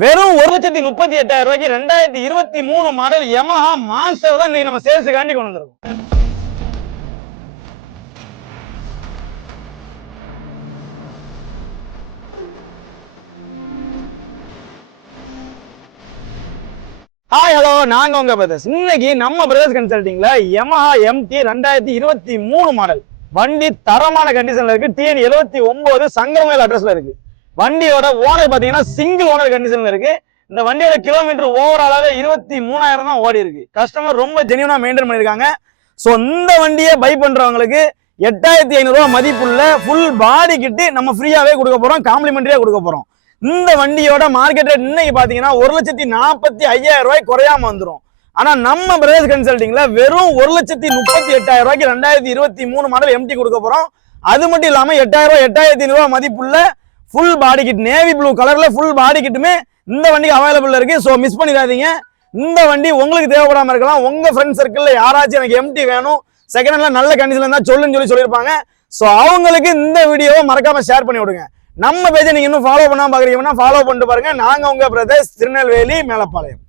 வெறும் 1,38,000 ரூபாய்க்கு 2023 model Yamaha monster தான் இன்னைக்கு நம்ம சேல்ஸுக்காண்டி கொண்டு வந்திருக்கோம். ஹாய் ஹலோ, நாங்க உங்க பிரதர்ஸ். இன்னைக்கு நம்ம பிரதர்ஸ் கன்சல்டிங்ல யமஹா MT 2023 மாடல் வண்டி தரமான கண்டிஷன்ல இருக்கு. TN 79 சங்கரமேல் அட்ரஸ்ல இருக்கு. வண்டியோட ஓனர் பாத்தீங்கன்னா சிங்கிள் ஓனர் கண்டிஷன்ல இருக்கு. இந்த வண்டியோட கிலோமீட்டர் ஓவராலாவே 23,000 தான் ஓடி இருக்கு. கஸ்டமர் ரொம்ப ஜெனியூனா மெயின்டைன் பண்ணிருக்காங்க. சோ இந்த வண்டியை பை பண்றவங்களுக்கு 8,500 ரூபாய் மதிப்புள்ள ஃபுல் பாடி கிட்டு நம்ம ஃப்ரீயாவே கொடுக்க போறோம், காம்ப்ளிமெண்டரியா கொடுக்க போறோம். இந்த வண்டியோட மார்க்கெட் ரேட் இன்னைக்கு பாத்தீங்கன்னா 1,45,000 ரூபாய் குறையாம வந்துடும். ஆனா நம்ம பிரதர்ஸ் கன்சல்டிங்ல வெறும் 1,38,000 ரூபாய்க்கு 2023 மாடல் MT கொடுக்க போறோம். அது மட்டும் இல்லாம 8,500 ரூபாய் மதிப்புள்ள full body kit navy blue கலர்ல ஃபுல் பாடி கிட்டுமே இந்த வண்டிக்கு அவைலபிள் இருக்கு. சோ மிஸ் பண்ணிடாதீங்க. இந்த வண்டி உங்களுக்கு தேவைப்படாம இருக்கலாம். உங்க ஃப்ரெண்ட் சர்க்கிள்ல யாராச்சும் எனக்கு MT வேணும், செகண்ட் ஹேண்ட்ல நல்ல கண்டிஷன்ல இருந்தா சொல்லிருப்பாங்க. சோ அவங்களுக்கு இந்த வீடியோவை மறக்காம ஷேர் பண்ணி விடுங்க. நம்ம பேஜை நீங்க இன்னும் ஃபாலோ பண்ணாம பாக்குறீங்கன்னா ஃபாலோ பண்ணிட்டு பாருங்க. நாங்க உங்க பிரதர்ஸ், திருநெல்வேலி, மேலப்பாளையம்.